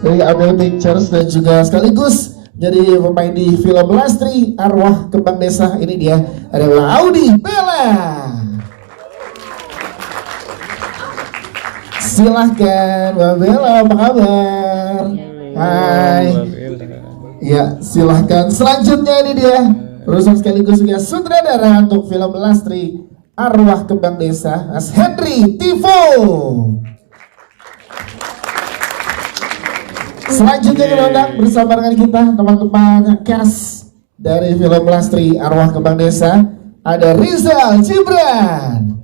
dari Amel Pictures dan juga sekaligus jadi pemain di film Lastri Arwah Kembang Desa. Ini dia adalah Audi Bella. Silahkan Mbak Bella, apa kabar? Hai. Ya, silahkan. Selanjutnya ini dia produser sekaligus juga sutradara untuk film Lastri Arwah Kembang Desa, Mas Henry Tivo. Selanjutnya kita undang bersama dengan kita teman-teman cast dari film Lastri Arwah Kembang Desa, ada Rizal Gibran.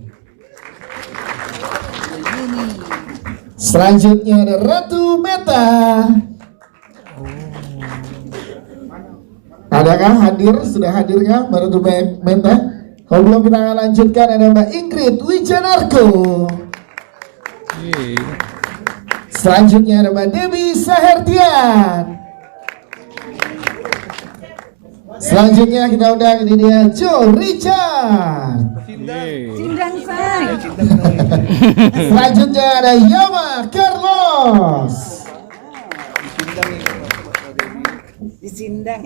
Selanjutnya ada Ratu Meta. Adakah hadir? Sudah hadirkah Mbak Ratu Meta? Kalau belum kita akan lanjutkan ada Mbak Ingrid Wijanarko. Selanjutnya ada Mbak Dewi Sahertian. Selanjutnya kita undang, ini dia Joe Richard. Selanjutnya ada Yama Carlos.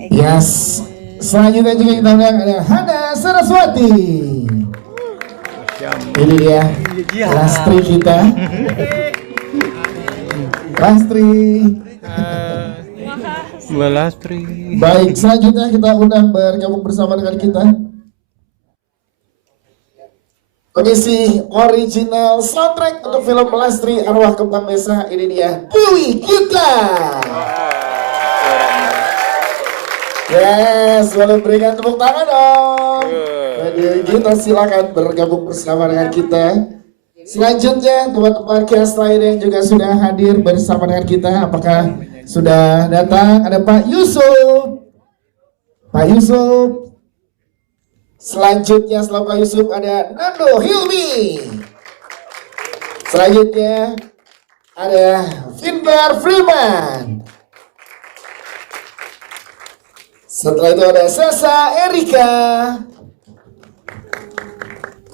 Yes. Selanjutnya juga kita undang ada Hana Saraswati. Ini dia Lastri kita. Lastri. Mbak Lastri. Baik, selanjutnya kita undang bergabung bersama dengan kita pengisi original soundtrack untuk film Lastri Arwah Kembang Desa. Ini dia Dewi Gita. Yes, boleh berikan tepuk tangan dong. Dewi Gita, silakan bergabung bersama dengan kita. Selanjutnya teman-teman cast lain yang juga sudah hadir bersama dengan kita, apakah sudah datang? Ada Pak Yusuf. Pak Yusuf. Selanjutnya setelah Pak Yusuf ada Nando Hilmi. Selanjutnya ada Finbar Freeman. Setelah itu ada Sasa Erika.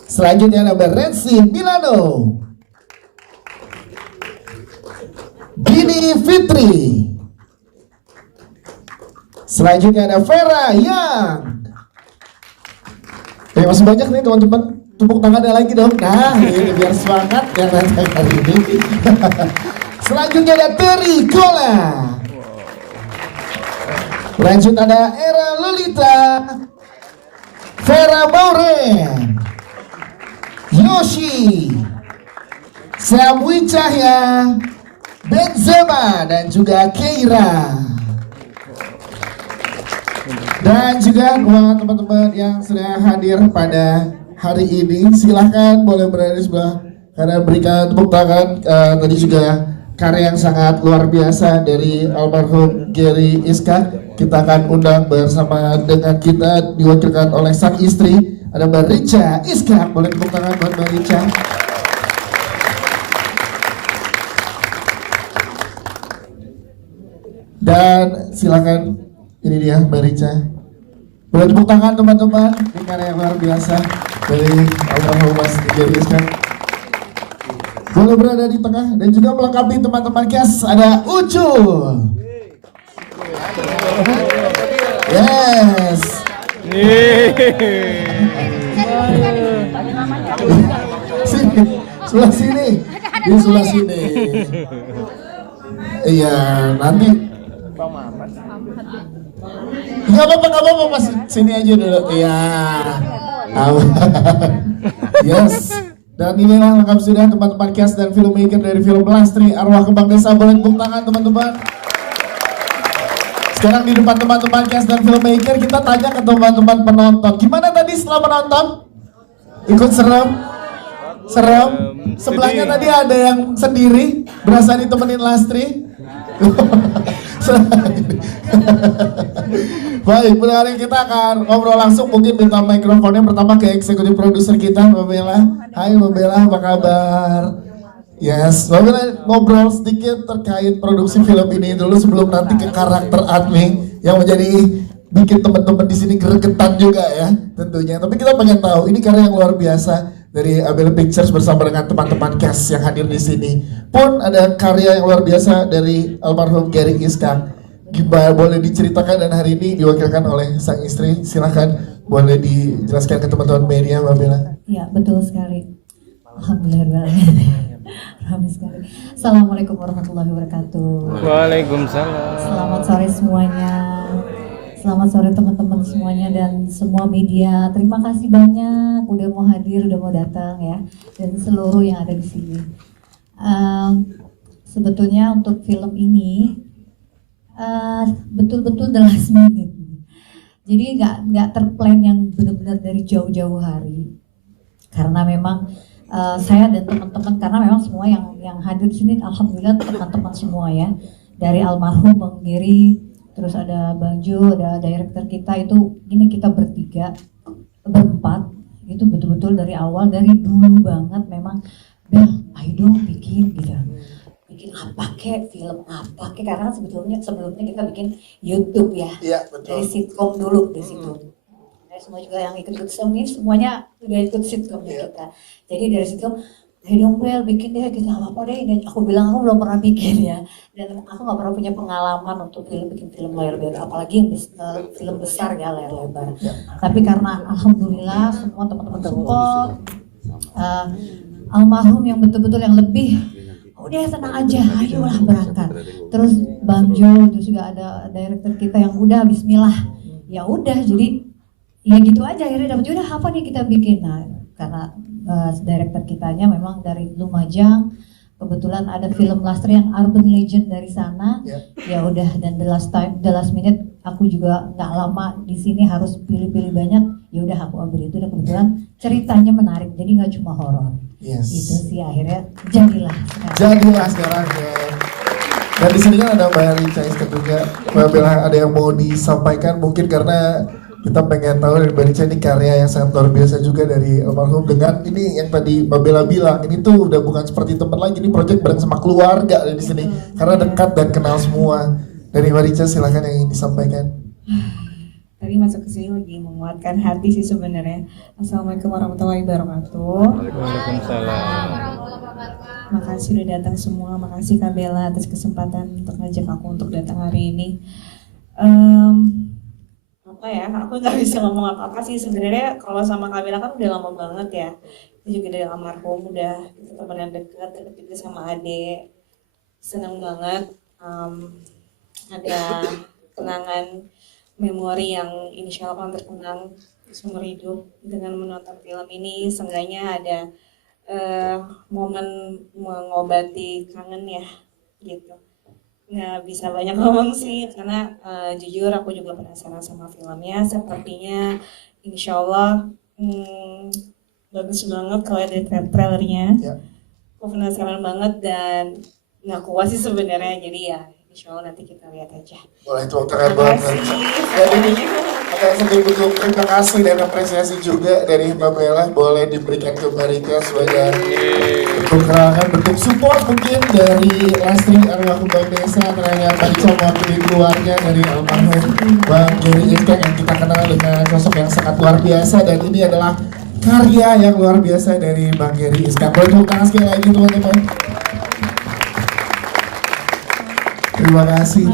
Selanjutnya ada Renzi Milano, Dini Fitri. Selanjutnya ada Vera Yang. Masih banyak nih teman-teman, tepuk tangannya lagi dong. Nah, ini biar semangat yang datang hari ini. Selanjutnya ada Terry Gola. Lanjut ada Era Lolita, Vera Mauren, Yoshi, Sam Wicahya, Benzema, dan juga Keira. Dan juga buat teman-teman yang sudah hadir pada hari ini, silahkan boleh berada di sebelah karena berikan tepuk tangan. Tadi juga karya yang sangat luar biasa dari almarhum Gary Iska. Kita akan undang bersama dengan kita, diwakilkan oleh sang istri, ada Mbak Richa Iska. Boleh tepuk tangan buat Mbak Richa. Dan silakan, ini dia Mbak Richa. Boleh tepuk tangan teman-teman, ini karya yang luar biasa dari almarhum Mas Gary Iska. Boleh berada di tengah dan juga melengkapi teman-teman cast ada Ucul. Yes. Sini, sebelah sini, di sebelah sini. Iya, nanti. Gak apa-apa Mas, sini aja dulu. Iya. Yes. Dan inilah lengkap sudah teman-teman cast dan filmmaker dari film Lastri Arwah Kembang Desa. Boleh tepuk tangan teman-teman. Sekarang di depan teman-teman cast dan filmmaker, kita tanya ke teman-teman penonton, gimana tadi setelah menonton? Ikut serem? Serem? Sebelahnya tadi ada yang sendiri, berasa ditemenin Lastri. Baik, pada hari kita akan ngobrol langsung, mungkin minta mikrofonnya pertama ke eksekutif produser kita, Mbak Bella. Hai Mbak Bella, apa kabar? Yes, Mbak Bella ngobrol sedikit terkait produksi film ini dulu sebelum nanti ke karakter Admi yang menjadi bikin teman-teman di sini gregetan juga ya tentunya. Tapi kita pengen tahu, ini karya yang luar biasa dari Abel Pictures bersama dengan teman-teman cast yang hadir di sini. Pun ada karya yang luar biasa dari almarhum Gary Iskak. Gimana boleh diceritakan dan hari ini diwakilkan oleh sang istri. Silahkan boleh dijelaskan ke teman-teman media, Mbak Bella. Ya, betul sekali. Alhamdulillah. Ramai sekali. Assalamualaikum warahmatullahi wabarakatuh. Waalaikumsalam. Selamat sore semuanya. Selamat sore teman-teman semuanya dan semua media. Terima kasih banyak udah mau hadir, udah mau datang ya, dan seluruh yang ada di sini. Sebetulnya untuk film ini betul-betul the last minute. Jadi nggak terplan yang benar-benar dari jauh-jauh hari. Karena memang saya dan teman-teman, karena memang semua yang hadir di sini alhamdulillah teman-teman semua ya, dari almarhum Bang Giri, terus ada Bang Jo, ada director kita, itu ini kita berempat itu betul-betul dari awal, dari dulu banget memang Bel, ayo dong bikin gitu, bikin apa kek, film apa kek, karena sebelumnya kita bikin YouTube ya, dari sitkom dulu di situ. Semua juga yang ikut sitkom ini semuanya udah ikut sitkom kita. Jadi dari situ, ayo dong Bel, bikin deh kita apa deh. Dan aku bilang aku belum pernah bikin ya, dan aku nggak pernah punya pengalaman untuk bikin film layar lebar, apalagi yang film besar ya layar lebar. Tapi karena alhamdulillah semua teman-teman support, almarhum yang betul-betul yang lebih, udah tenang aja, ayolah berangkat. Terus Bang Jo, terus juga ada director kita yang udah Bismillah, ya udah jadi ya gitu aja, akhirnya dapat udah apa nih kita bikin. Nah karena director kitanya memang dari Lumajang, kebetulan ada film Lastri yang urban legend dari sana, ya udah, dan the last minute aku juga nggak lama di sini harus pilih-pilih banyak, ya udah aku ambil itu, dan kebetulan ceritanya menarik, jadi nggak cuma horor. Itu sih akhirnya jadilah sekarang ya. Dan di sini kan ada Mbak Rica Iskak juga. Mbak Bella, ada yang mau disampaikan mungkin, karena kita pengen tahu dari Mbak Rica ini karya yang sangat luar biasa juga dari almarhum, dengan ini yang tadi Mbak Bella bilang, ini tuh udah bukan seperti teman lagi, ini project bareng sama keluarga di sini, karena dekat dan kenal semua. Dari Mbak Rica silakan yang ingin disampaikan. Tadi masuk ke sini lagi menguatkan hati sih sebenarnya. Assalamualaikum warahmatullahi wabarakatuh. Waalaikumsalam. Makasih udah datang semua, makasih Kak Bella atas kesempatan untuk ngajak aku untuk datang hari ini. Apa ya, aku nggak bisa ngomong apa-apa sih sebenarnya. Kalau sama Kak Bella kan udah lama banget ya. Itu juga dari almarhum, udah teman dekat juga sama Ade. Seneng banget. Ada kenangan memori yang insya Allah akan terkenang seumur hidup dengan menonton film ini. Seenggaknya ada momen mengobati kangen ya gitu. Nggak bisa banyak ngomong sih, karena jujur aku juga penasaran sama filmnya. Sepertinya insya Allah bagus banget kalau dari trailernya. Aku penasaran banget dan nggak kuat sih sebenarnya, jadi ya insya Allah nanti kita lihat aja. Boleh tepuk tangan buat Mbak Rica. Dan ini ada sedikit bentuk terima kasih dan apresiasi juga dari Mbak Bella, boleh diberikan ke Mbak Rica sebagai bentuk kerangan, bentuk support mungkin dari Lastri almarhum Bang Desa terhadap Mbak Rica mewakili keluarga dari almarhum Bang Gary Iskak yang kita kenal dengan sosok yang sangat luar biasa, dan ini adalah karya yang luar biasa dari Bang Gary Iskak. Boleh tepuk tangan sekali lagi teman-teman. Terima kasih.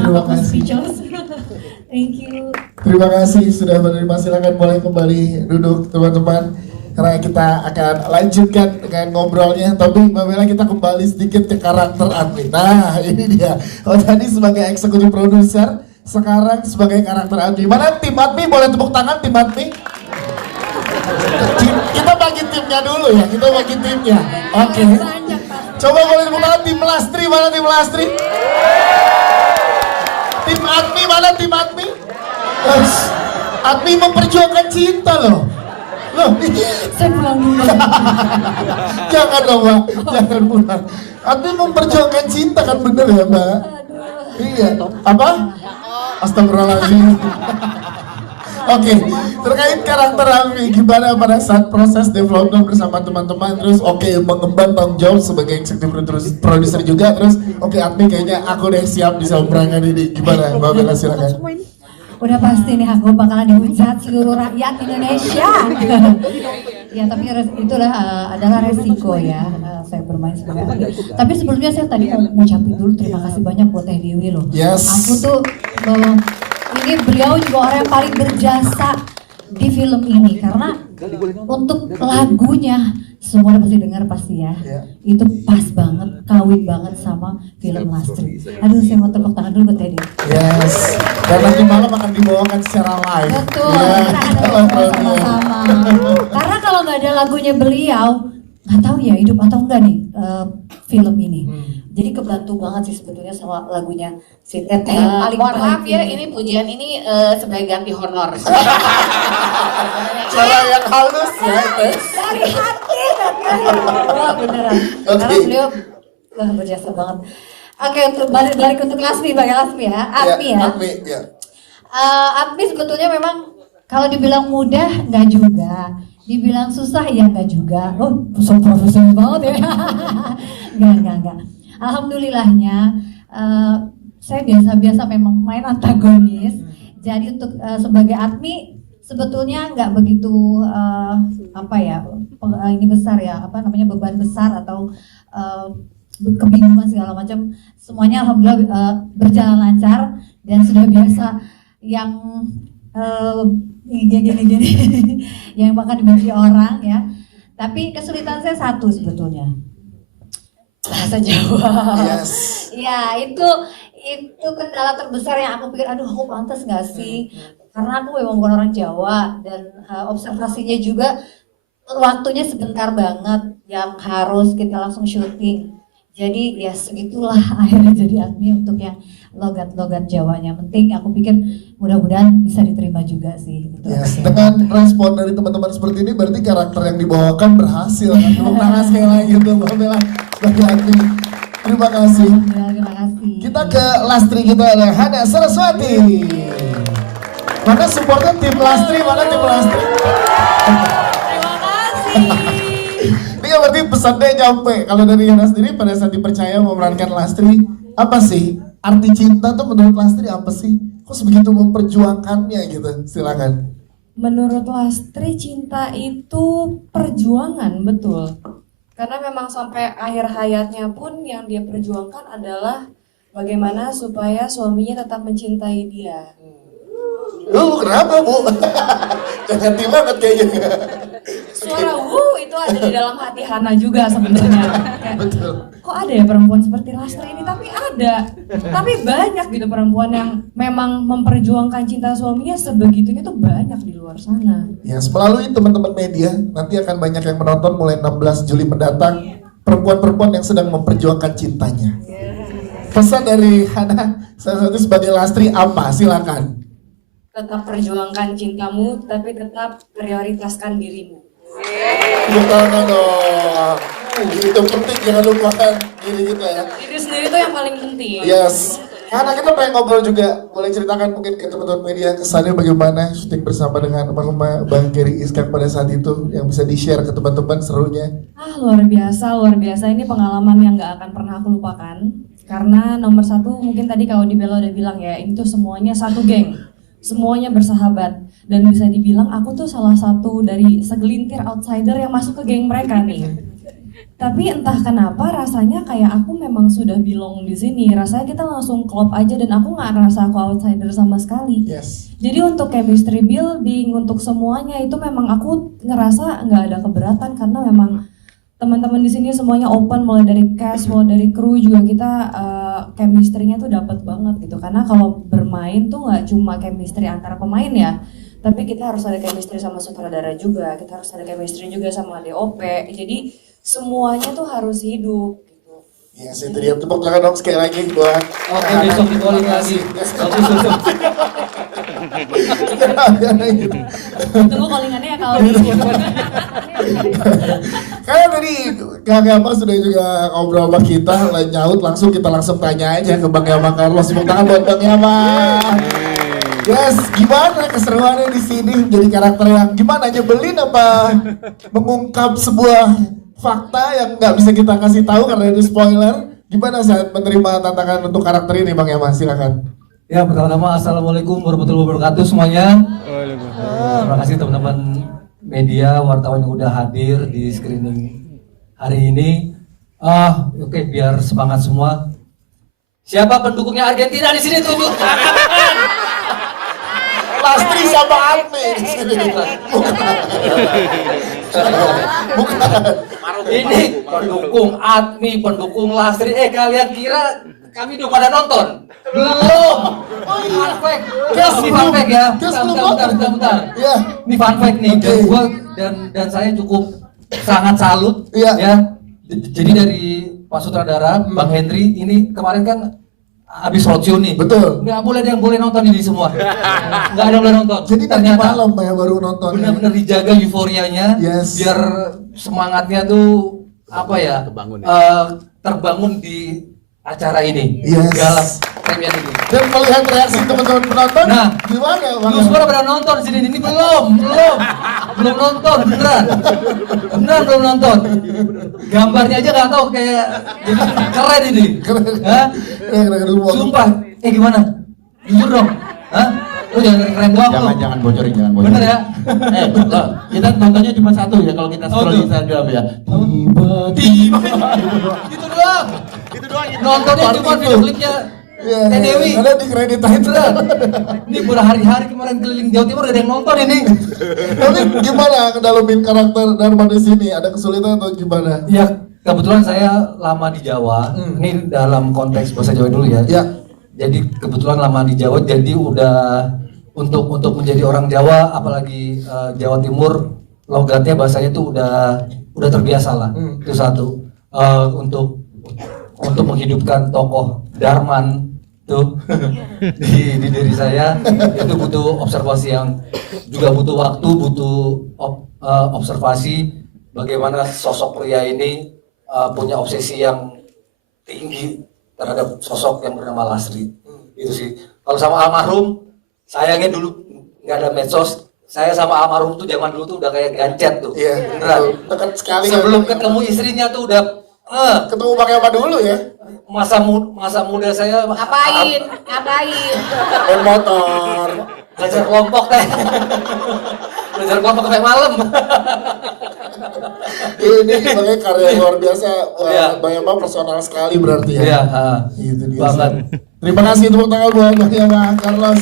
Thank you. Terima kasih sudah menerima, silakan boleh kembali duduk teman-teman, karena kita akan lanjutkan dengan ngobrolnya. Tapi Mbak Bella, kita kembali sedikit ke karakter Admi. Nah ini dia, tadi sebagai eksekutif produser, sekarang sebagai karakter Admi. Mana tim Admi? Boleh tepuk tangan tim Admi. Kita bagi timnya dulu ya, kita bagi timnya. Oke. Coba boleh tepuk tangan tim Lastri, mana tim Lastri? Tim Admi mana tim Admi? Admi memperjuangkan cinta loh. Saya pulang dulu. Jangan dong Mbak, jangan pulang. Admi memperjuangkan cinta kan, bener ya Mbak? Iya. Apa? Astagfirullahaladzim. Oke, terkait karakter Admi, gimana pada saat proses development bersama teman-teman, terus mengemban tanggung jawab sebagai eksekutif produser juga, terus Admi kayaknya aku deh siap bisa perankan ini, gimana Mbak Bella, silakan. Udah pasti nih aku bakalan dihujat seluruh rakyat Indonesia. Ya tapi itulah adalah resiko ya saya bermain sebagai Atmi. Tapi sebelumnya saya tadi mau ngucapin dulu terima kasih banyak buat Teh Dewi loh. Yes. Aku tuh ini beliau juga orang yang paling berjasa di film ini karena untuk lagunya semua udah pasti dengar pasti ya. Itu pas banget, kawin banget sama film Lastri. Aduh saya mau tepuk tangan dulu buat Teddy. Yes. Dan nanti malam akan dibawakan secara live. Betul, Ya. kita akan dengar sama-sama. Karena kalau nggak ada lagunya beliau, nggak tahu ya hidup atau enggak nih film ini. Jadi kebantu banget sih sebetulnya sama lagunya si Teteh yang paling Mohon maaf baik ya, ini pujian ini sebagai ganti honor. Cara yang halus ya. dari hati Teteh. Wah beneran. Karena beliau berjasa banget. Oke, untuk balik untuk Lasmi, bagi Lasmi ya, Atmi ya. Atmi, ya. Atmi sebetulnya memang kalau dibilang mudah nggak juga, dibilang susah ya nggak juga. Oh, so profesional banget ya. Nggak. Alhamdulillahnya saya biasa-biasa memang main antagonis. Jadi untuk sebagai Atmi sebetulnya nggak begitu ini besar ya, beban besar atau kebingungan segala macam. Semuanya alhamdulillah berjalan lancar dan sudah biasa yang gini yang bakal dibenci orang ya. Tapi kesulitan saya satu sebetulnya, bahasa Jawa. Yes. Ya itu kendala terbesar yang aku pikir, aduh aku pantas nggak sih? Karena aku memang bukan orang Jawa dan observasinya juga waktunya sebentar banget yang harus kita langsung syuting. Jadi ya segitulah akhirnya jadi Atmi untuk yang logat-logat Jawanya. Penting aku pikir mudah-mudahan bisa diterima juga sih. Gitu. Yes. Dengan respon dari teman-teman seperti ini berarti karakter yang dibawakan berhasil kan. Tepuk tangan sekali lagi untuk Mbak Bella sebagai Atmi. Terima kasih. Terima kasih. Kita ke Lastri, kita ada Hana Saraswati. Mana supportnya tim Lastri, mana tim Lastri? Terima kasih. Ini kan berarti pesannya nyampe. Kalau dari Hana sendiri pada saat dipercaya memerankan Lastri, apa sih arti cinta tuh menurut Lastri apa sih? Kok sebegitu memperjuangkannya gitu? Silakan. Menurut Lastri, cinta itu perjuangan, betul. Karena memang sampai akhir hayatnya pun yang dia perjuangkan adalah bagaimana supaya suaminya tetap mencintai dia. Kenapa Bu? Hati banget kayaknya. Suara itu ada di dalam hati Hana juga sebenarnya. Betul. Kok ada ya perempuan seperti Lastri ini? Tapi ada. Tapi banyak gitu perempuan yang memang memperjuangkan cinta suaminya sebegitunya tuh banyak di luar sana. Ya, melalui teman-teman media nanti akan banyak yang menonton mulai 16 Juli mendatang, perempuan-perempuan yang sedang memperjuangkan cintanya. Pesan dari Hana salah satu sebagai Lastri apa? Silakan. Tetap perjuangkan cintamu, tapi tetap prioritaskan dirimu. Bukan dong. Itu penting, jangan lupakan diri kita ya. Diri sendiri tuh yang paling penting. Yes. Karena kita pengen ngobrol juga, boleh ceritakan mungkin ke teman-teman media kesannya bagaimana syuting bersama dengan almarhumah Bang Gary Iskak pada saat itu yang bisa di-share ke teman-teman serunya. Luar biasa. Ini pengalaman yang gak akan pernah aku lupakan. Karena nomor satu mungkin tadi kalau di Bella udah bilang ya, ini tuh semuanya satu geng. Semuanya bersahabat. Dan bisa dibilang aku tuh salah satu dari segelintir outsider yang masuk ke geng mereka nih. Tapi entah kenapa rasanya kayak aku memang sudah belong di sini. Rasanya kita langsung klop aja dan aku nggak ngerasa aku outsider sama sekali. Yes. Jadi untuk chemistry building, untuk semuanya itu memang aku ngerasa nggak ada keberatan karena memang teman-teman di sini semuanya open, mulai dari cast, mulai dari kru juga kita chemistry-nya tuh dapat banget gitu. Karena kalau bermain tuh nggak cuma chemistry antara pemain ya, tapi kita harus ada chemistry sama sutradara juga, kita harus ada chemistry juga sama DOP. Jadi semuanya tuh harus hidup gitu. Yes, itu dia. Tepuk tangan dong sekali lagi buat Oke, besok di calling lagi. Nanti susun. Tunggu callingannya ya kalau Karena tadi Kang Yama sudah juga ngobrol sama kita, nyaut langsung kita langsung tanya aja ke Bang Yama Carlos. Tepuk tangan buat Bang Yama. Yes, gimana keseruannya di sini menjadi karakter yang gimana, nyebelin apa mengungkap sebuah fakta yang nggak bisa kita kasih tahu karena itu spoiler. Gimana saat menerima tantangan untuk karakter ini Bang Yama? Silakan. Ya, pertama-tama Assalamualaikum warahmatullahi wabarakatuh semuanya. Waalaikumsalam. Terima kasih teman-teman media, wartawan yang udah hadir di screening hari ini. Oke, biar semangat semua. Siapa pendukungnya Argentina di sini tunjuk tangan. Lastri sama Armi di sini. Bukan. Ini pendukung Admi, pendukung Lastri. Kalian kira kami udah pada nonton? Belum. Fun fact. Ini fun fact ya. Bentar. Iya. Ini fun fact nih. Dan gua dan saya cukup sangat salut Iya. ya. Jadi dari Pak Sutradara, Bang Henry, ini kemarin kan habis roadshow nih. Betul. Nggak boleh ada yang boleh nonton ini semua. Nggak ada yang boleh nonton. Jadi tadi malam ya baru nonton. Benar-benar dijaga euforianya, Yes. biar semangatnya tuh apa ya, terbangun di acara ini. Yes. Galap premier ini. Dan melihat reaksi teman-teman penonton, Nah, gimana? Lu semua pada nonton sini, ini belum nonton, beneran belum nonton. Gambarnya aja nggak tahu, kayak jadi keren ini. Hah? Keren dulu. Sumpah, gimana? Jujur dong, hah? Lu jangan keren doang lu. Jangan bocorin. Bener ya? Loh, kita nontonnya cuma satu ya kalau kita scroll tuh? di Instagram ya. Tiba-tiba. Itu doang. Nontonnya cuma video klipnya Teh Dewi. Ada di kredit aja. Beneran. Ini berhari-hari kemarin keliling Jawa Timur gak ada yang nonton ini. Tapi gimana ngedalamin karakter Darman di sini? Ada kesulitan atau gimana? Ya, kebetulan saya lama di Jawa. Ini dalam konteks bahasa Jawa dulu ya. Ya. Jadi kebetulan lama di Jawa, jadi udah untuk menjadi orang Jawa, apalagi Jawa Timur, logatnya bahasanya tuh udah terbiasa lah. Itu satu. Untuk menghidupkan tokoh Darman tuh di diri saya itu butuh observasi yang juga butuh waktu, butuh observasi bagaimana sosok pria ini punya obsesi yang tinggi terhadap sosok yang bernama Lastri. Itu sih. Kalau sama almarhum, sayangnya dulu nggak ada medsos. Saya sama almarhum tuh zaman dulu tuh udah kayak gancet tuh. Iya. Beneran. Dekat sekali. Sebelum kan? ketemu istrinya tuh udah Ketemu pakai apa dulu ya? masa muda saya Ngapain? Main motor. belajar kelompok teh. Belajar kelompok sampai malam. Ini sebagai karya yang luar biasa. Iya. Bayama personal sekali berarti ya. Iya, Itu dia. banget. Terima kasih tepuk tangan buat Bayama Carlos.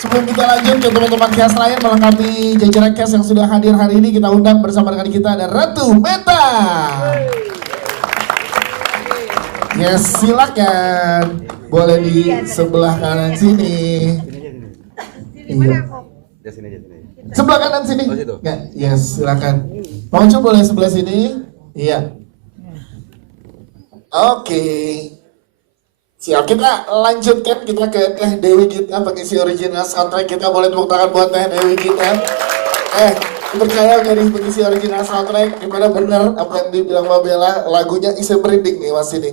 Sebelum kita lanjut ke teman-teman cast lain melengkapi jajaran cast yang sudah hadir hari ini, kita undang bersama dengan kita ada Ratu Meta. Yes, silakan. Boleh di sebelah kanan sini. Iya. Sebelah kanan sini. Ya, yes, silakan. Mau coba boleh sebelah sini? Iya. Oke. Siap, kita lanjutkan kita ke Teh Dewi Gita, pengisi original soundtrack kita. Boleh tepuk tangan buat Teh Dewi Gita. Percaya nggak nih pengisi original soundtrack? Gimana bener apa yang dibilang Mbak Bella, lagunya isi merinding nih Mas ini.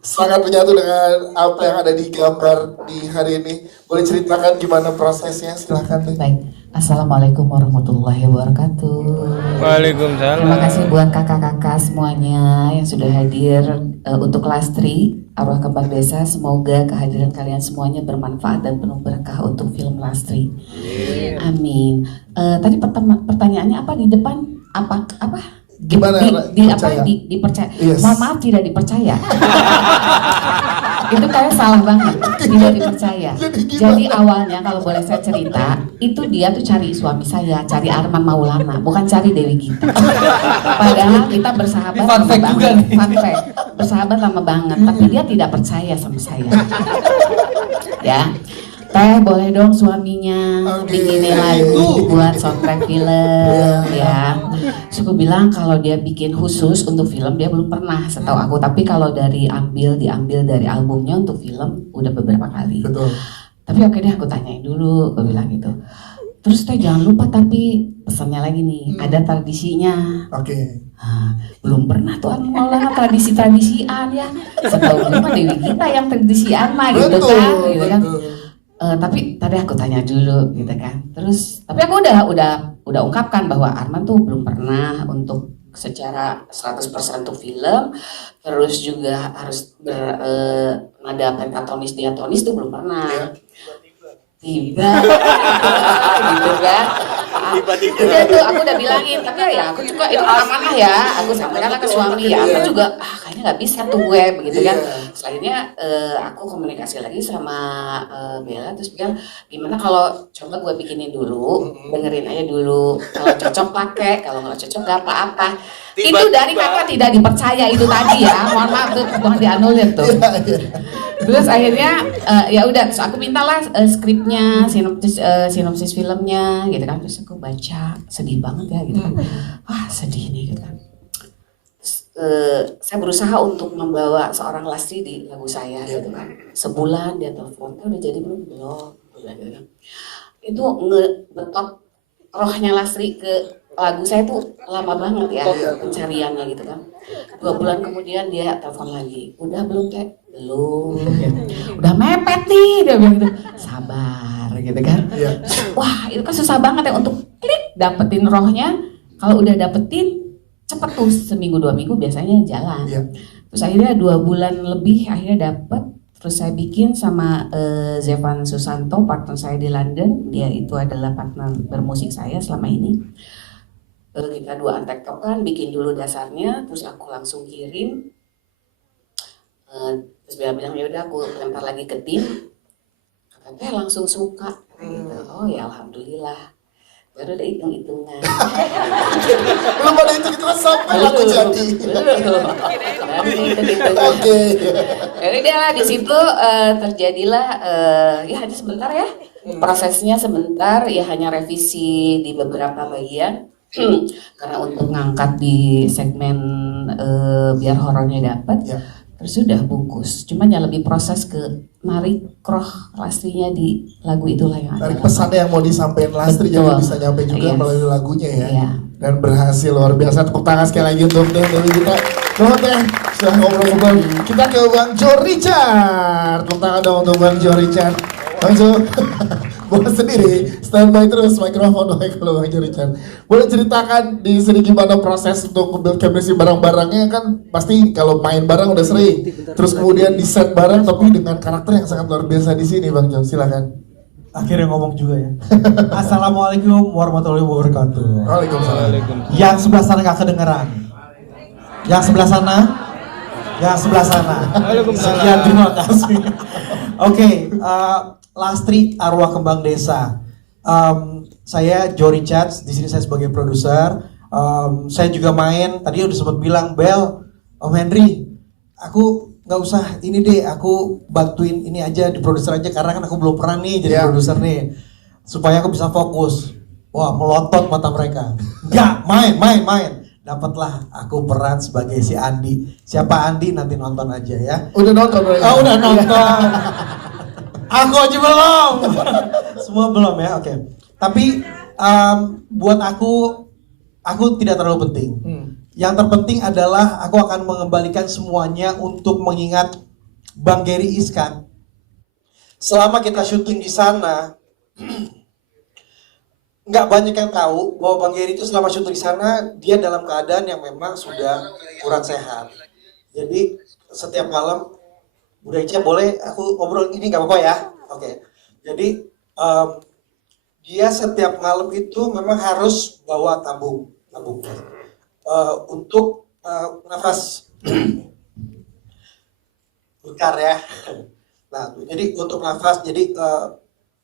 Sangat menyatu dengan apa yang ada di gambar di hari ini. Boleh ceritakan gimana prosesnya? Silahkan Teh. Baik, Assalamualaikum warahmatullahi wabarakatuh. Waalaikumsalam. Terima kasih buat kakak-kakak semuanya yang sudah hadir untuk Lastri, Arwah Kembang Desa. Semoga kehadiran kalian semuanya bermanfaat dan penuh berkah untuk film Lastri. Amin. Tadi pertanyaannya apa di depan? Apa? Gimana percaya? Dipercaya. Yes. Mohon maaf, tidak dipercaya. Itu kayak salah banget, tidak dipercaya. Jadi awalnya kalau boleh saya cerita, itu dia tuh cari suami saya, cari Arman Maulana, bukan cari Dewi Gita. Padahal kita bersahabat Fun lama fact juga banget. nih. Fun fact, bersahabat lama banget, tapi dia tidak percaya sama saya. Ya. Teh boleh dong suaminya bikinin lagu buat soundtrack film ya. Suku bilang kalau dia bikin khusus untuk film dia belum pernah setahu aku, tapi kalau diambil dari albumnya untuk film udah beberapa kali. Betul. Tapi oke deh aku tanyain dulu, aku bilang gitu. Terus Teh jangan lupa tapi pesannya lagi nih, ada tradisinya. Oke. Belum pernah tuh Maulana tradisi-tradisian ya. Setahu gue mah Dewi Gita yang tradisian mah gitu kan, gitu kan. Tapi tadi aku tanya dulu gitu kan. Terus tapi aku udah ungkapkan bahwa Arman tuh belum pernah untuk secara 100% untuk film, terus juga harus nada pentatonis diatonis itu belum pernah. Tiba gitu kan. Udah tuh aku udah bilangin, tapi ya aku juga itu amanah ya, aku sampaikan ke suami ya, aku juga kayaknya nggak bisa tuh gue begitu kan. Selanjutnya aku komunikasi lagi sama Bella, terus bilang gimana kalau coba gue bikinin dulu, dengerin aja dulu, kalau cocok pakai, kalau nggak cocok nggak apa-apa. Itu dari kata tidak dipercaya itu tadi ya, mohon maaf tuh mohon dianulir tuh. Terus akhirnya ya udah, terus aku mintalah skripnya, sinopsis filmnya gitu kan, terus aku baca, sedih banget ya gitu kan, wah sedih nih gitu kan. Terus, saya berusaha untuk membawa seorang Lastri di lagu saya gitu kan, sebulan dia telepon, udah jadi belum gitu kan. Itu ngebetot rohnya Lastri ke lagu saya tuh lama banget ya pencariannya gitu kan. 2 bulan kemudian dia telepon lagi, udah belum Teh? Belum. Udah mepet nih dia bilang gitu. Sabar gitu kan. Wah itu kan susah banget ya untuk klik dapetin rohnya. Kalau udah dapetin cepet tuh, seminggu 2 minggu biasanya jalan. Terus akhirnya 2 bulan lebih akhirnya dapet. Terus saya bikin sama Zevan Susanto, partner saya di London. Dia itu adalah partner bermusik saya selama ini. Kita 2 tektokan, bikin dulu dasarnya, terus aku langsung kirim. Terus dia bilang ya udah aku lempar lagi ke tim. Katanya langsung suka. Gitu. Oh ya alhamdulillah. Baru ada hitung-hitungan. Belum ada hitung-hitungan sampai lagu jadi. Oke. Jadi dia lah di situ terjadilah ya hanya sebentar ya. Prosesnya sebentar ya, hanya revisi di beberapa bagian. Karena untuk ngangkat di segmen biar horornya dapat. Terus sudah bungkus, cuman ya lebih proses ke narik roh Lastrinya di lagu itulah yang ada. Narik pesannya yang mau disampaikan Lastri jadi bisa nyampe juga melalui lagunya ya. Dan berhasil, luar biasa. Tepuk tangan sekali lagi untuk Dewi kita. Nuhun Teh, sudah ngobrol-ngobrol. Kita ke Bang Jo Richard. Tepuk tangan dong untuk Bang Jo Richard. Bang Jo, buat sendiri, standby terus mikrofon kalau Bang Jo Richard. Boleh ceritakan di sini gimana proses untuk build chemistry barang-barangnya, kan pasti kalau main barang udah sering. Terus kemudian di set barang tapi dengan karakter yang sangat luar biasa di sini Bang Jo, silakan. Akhirnya ngomong juga ya. Assalamualaikum warahmatullahi wabarakatuh. Waalaikumsalam. Yang sebelah sana gak kedengeran. Yang sebelah sana? Yang sebelah sana. Sekian, terima kasih. Oke, Lastri Arwah Kembang Desa. Saya Jo Richards, di sini saya sebagai produser. Saya juga main. Tadi udah sempat bilang Bel, Om Henry, aku nggak usah ini deh, aku bantuin ini aja di produser aja karena kan aku belum pernah nih jadi produser nih, supaya aku bisa fokus. Wah, melotot mata mereka. Nggak, main. Dapatlah aku peran sebagai si Andi. Siapa Andi nanti nonton aja ya. Udah nonton berarti? Oh, udah nonton. Aku aja belum. Semua belum ya, oke. Tapi buat aku tidak terlalu penting. Yang terpenting adalah aku akan mengembalikan semuanya untuk mengingat Bang Gary Iskan. Selama kita syuting di sana, nggak banyak yang tahu bahwa Bang Gary itu selama syuting di sana dia dalam keadaan yang memang sudah kurang sehat. Jadi setiap malam, Bunda Ica boleh aku ngobrol ini nggak apa-apa ya? Oke. Jadi dia setiap malam itu memang harus bawa tabung untuk nafas bekar ya. Nah, jadi untuk nafas, jadi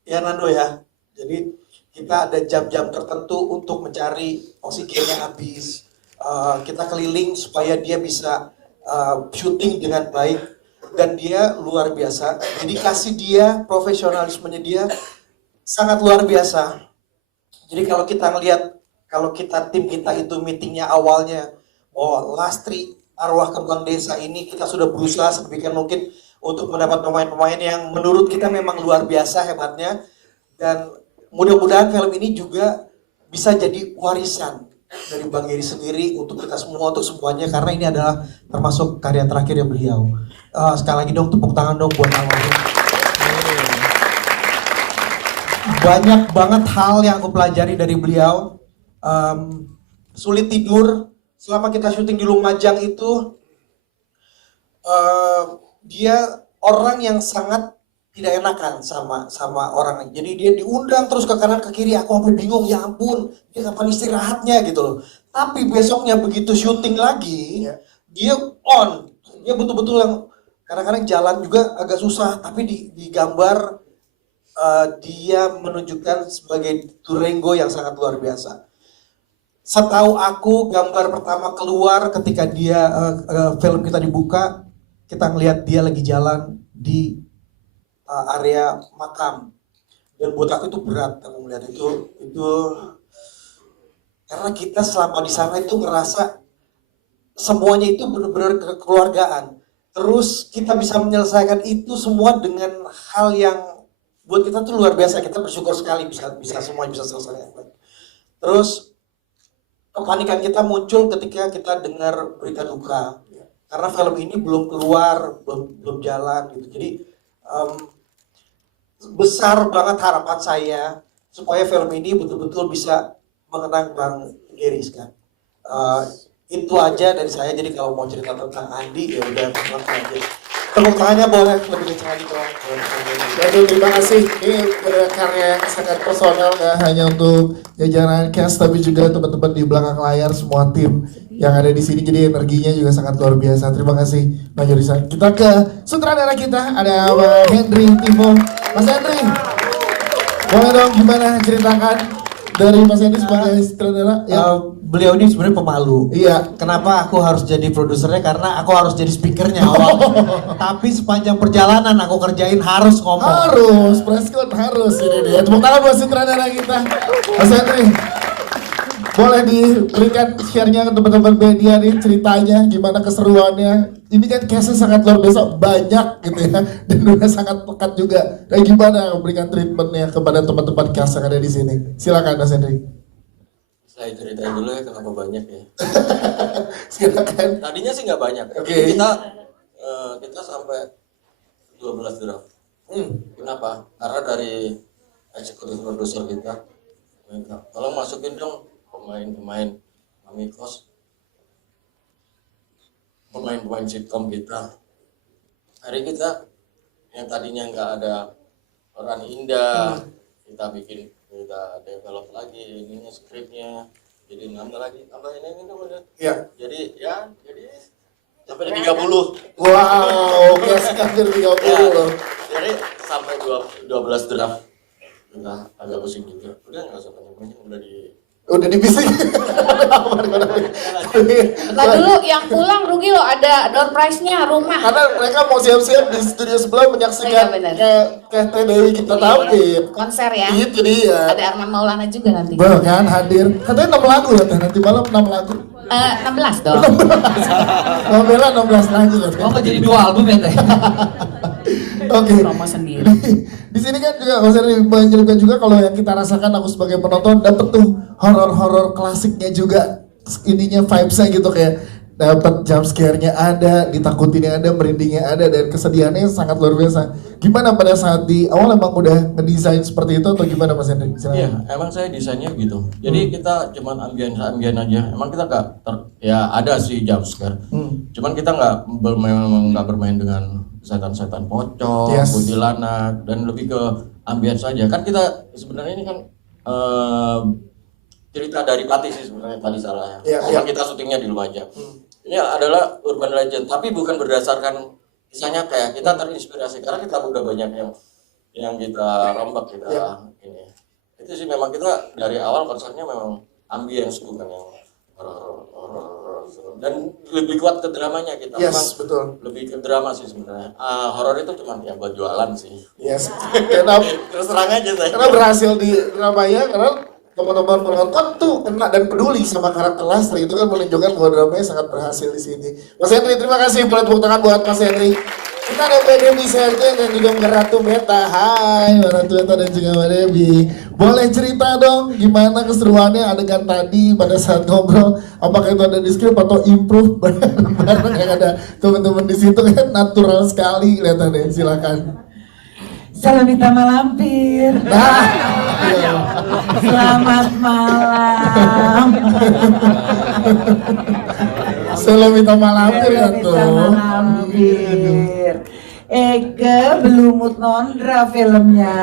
ya Nando ya. Jadi kita ada jam-jam tertentu untuk mencari oksigennya habis. Kita keliling supaya dia bisa syuting dengan baik. Dan dia luar biasa. Dedikasi dia, profesionalismenya dia sangat luar biasa. Jadi kalau kita ngelihat, kalau tim kita itu meetingnya awalnya, Lastri Arwah Kembang Desa ini kita sudah berusaha sedemikian mungkin untuk mendapat pemain-pemain yang menurut kita memang luar biasa hebatnya. Dan mudah-mudahan film ini juga bisa jadi warisan dari Bang Gary sendiri untuk kita semua, untuk semuanya, karena ini adalah termasuk karya terakhirnya beliau. Sekali lagi dong, tepuk tangan dong buat almarhum. Banyak banget hal yang aku pelajari dari beliau. Sulit tidur, selama kita syuting di Lumajang itu dia orang yang sangat tidak enakan sama orang. Jadi dia diundang terus ke kanan ke kiri, aku sampai bingung, ya ampun, dia kapan istirahatnya gitu loh. Tapi besoknya begitu syuting lagi, dia on. Dia betul-betul yang kadang-kadang jalan juga agak susah, tapi di gambar dia menunjukkan sebagai Durengo yang sangat luar biasa. Setahu aku gambar pertama keluar ketika dia film kita dibuka, kita ngelihat dia lagi jalan di area makam. Dan buat aku itu berat, aku melihat itu karena kita selama di sana itu ngerasa semuanya itu benar-benar kekeluargaan. Terus kita bisa menyelesaikan itu semua dengan hal yang buat kita tuh luar biasa. Kita bersyukur sekali bisa semuanya bisa selesai. Terus kepanikan kita muncul ketika kita dengar berita duka. Karena film ini belum keluar, belum jalan gitu. Jadi besar banget harapan saya supaya film ini betul-betul bisa mengenang Bang Geris kan. Itu aja dari saya. Jadi kalau mau cerita tentang Andi ya udah langsung aja. Tepuk tangannya boleh lebih kencang lagi dong. Waduh, terima kasih. Ini benar karya yang sangat personal, nggak hanya untuk jajaran cast tapi juga teman-teman di belakang layar, semua tim yang ada di sini. Jadi energinya juga sangat luar biasa. Terima kasih Bang Jurisa. Kita ke sutradara kita, ada Bang Henry Timo. Mas Henry, boleh dong gimana ceritakan dari Mas Henry sebagai sutradara? Beliau ini sebenarnya pemalu. Iya. Kenapa aku harus jadi produsernya? Karena aku harus jadi speakernya awal. Tapi sepanjang perjalanan aku kerjain harus ngomong. Harus, preskon harus ini dia. Tepuk tangan buat sutradara kita. Mas Henry, boleh diberikan share-nya ke teman-teman media nih ceritanya, gimana keseruannya. Ini kan case-nya sangat luar biasa, banyak gitu ya. Dan udah sangat pekat juga. Dan gimana memberikan treatment-nya kepada teman-teman cast yang ada di sini. Silakan Mas Henry. Saya ceritain dulu ya kenapa banyak ya. Silakan. Tadinya sih nggak banyak. Oke. Kita sampai 12 draft. Kenapa? Karena dari eksekutif produser kita minta, tolong masukin dong pemain-pemain Amikos, pemain-pemain sitkom kita. Hari kita yang tadinya nggak ada peran indah, kita develop lagi ininya, skripnya, jadi nambah lagi, tambah ini udah. Iya. Jadi sampai 30. Wow, case hampir 30 loh. Jadi sampai 12 draft. Udah agak pusing juga. Udah nggak usah banyak-banyak, Udah dibising. Nah dulu yang pulang rugi loh, ada door prize-nya rumah. Karena mereka mau siap-siap di studio sebelah menyaksikan Teh Dewi kita tampil. Konser ya. Itu dia. Ada Arman Maulana juga nanti. Kan hadir. Katanya 6 lagu ya Teh, nanti malam 6 lagu. 16 dong. Novela 16 lagu kan. Oh, jadi 2 album ya Teh? Oke. Promo sendiri. Di sini kan juga Mas Henry menjelaskan juga kalau yang kita rasakan, aku sebagai penonton dapet tuh horor-horor klasiknya juga, ininya vibes-nya gitu, kayak dapat jump scare-nya ada, ditakutinnya ada, merindingnya ada, dan kesedihannya sangat luar biasa. Gimana pada saat di awal emang udah ngedesain seperti itu atau gimana Mas Henry? Iya, emang saya desainnya gitu. Jadi kita cuman ambien aja. Emang kita ya ada sih jump scare. Cuman kita nggak bermain dengan setan-setan pocong, kuntilanak, dan lebih ke ambien saja. Kan kita sebenarnya ini kan cerita dari Pati sih sebenarnya, tadi salah ya. Kita syutingnya di Lumajang. Ini adalah urban legend, tapi bukan berdasarkan kisahnya, kayak kita terinspirasi karena kita udah banyak yang kita rombak kita ini. Itu sih memang kita dari awal konsepnya memang ambience, bukan yang horor. Dan lebih kuat ke dramanya kita. Yes, memang betul. Lebih ke drama sih sebenarnya. Horor itu cuma ya buat jualan sih. Yes. Karena terus terang aja saya. Karena berhasil di dramanya, karena teman-teman penonton tuh kena dan peduli sama karakter Lastri, itu kan menunjukkan bahwa dramanya sangat berhasil di sini. Mas Henry, terima kasih. Boleh tepuk tangan buat Mas Henry. Kita ada Mbak Debbie Sergen dan juga Mbak Ratu Meta. Hai Mbak Ratu Meta dan juga Mbak Debbie. Boleh cerita dong gimana keseruannya adegan tadi pada saat ngobrol? Apakah itu ada di skrip atau improve bareng yang ada teman-teman di situ? Kan natural sekali kelihatannya. Silakan. Salamita Malampir. Selamat malam. Selemita Malampir ya tuh. Malampir. Eke Belumut Nondra filmnya.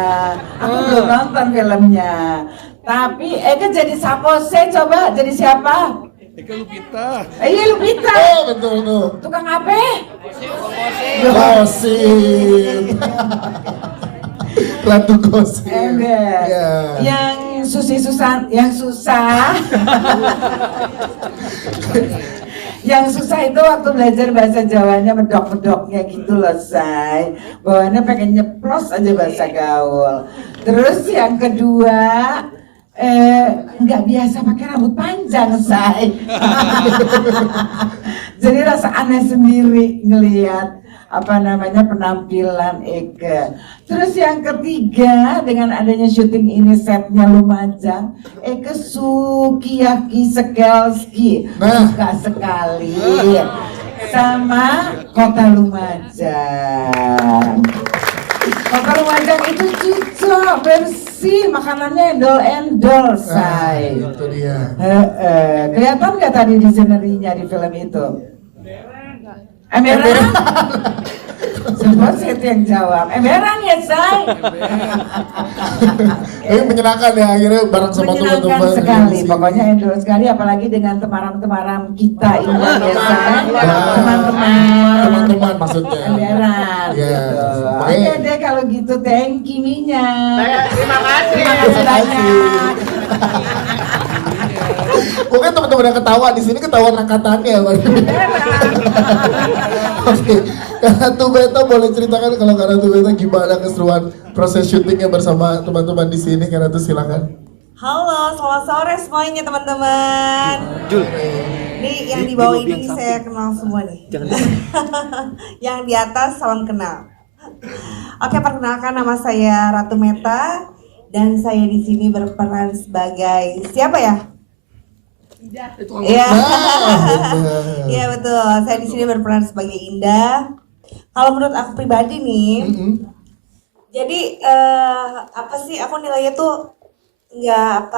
Aku belum nonton filmnya. Tapi Eke jadi sapose, coba jadi siapa? Eka Lupita. Iya Lupita. Oh betul tuh. Tukang apa? Gosip. Ratu gosip. Ember. Ya. Yang yang susah. Yang susah itu waktu belajar bahasa Jawanya medok-medoknya gitu loh, Say. Bawaannya pengen nyeplos aja bahasa gaul. Terus yang kedua, nggak biasa pakai rambut panjang, Say. Jadi rasa aneh sendiri ngelihat penampilan Eke. Terus yang ketiga, dengan adanya syuting ini setnya Lumajang, Eke sukiyaki sekelski, suka sekali sama kota Lumajang. Kota Lumajang itu cocok, bersih, makanannya endol-endol, Say. Itu dia. Kelihatan nggak tadi di scenerinya di film itu? Emberan? Siapa sih itu yang jawab? Emberan ya, Say? Ini menyenangkan ya, akhirnya bareng sama teman-teman. Menyenangkan sekali, pokoknya endorse sekali, apalagi dengan temaram-temaram kita ini ya, Say. Teman-teman maksudnya. Emberan, gitu. Oke deh kalau gitu, thank you Minyak. Terima kasih. Terima kasih banyak. Mungkin teman-teman yang ketawa di sini ketahuan angkatannya. Oke, Ratu Beta boleh ceritakan kalau Ratu Beta gimana keseruan proses syutingnya bersama teman-teman di sini? Ratu silakan. Halo, selamat sore semuanya teman-teman. Nih yang di bawah ini saya kenal semua nih. Yang di atas salam kenal. Oke, perkenalkan nama saya Ratu Meta dan saya di sini berperan sebagai siapa ya? Iya, iya betul. Saya di sini berperan sebagai Indah. Kalau menurut aku pribadi nih, jadi apa sih? Aku nilainya tuh nggak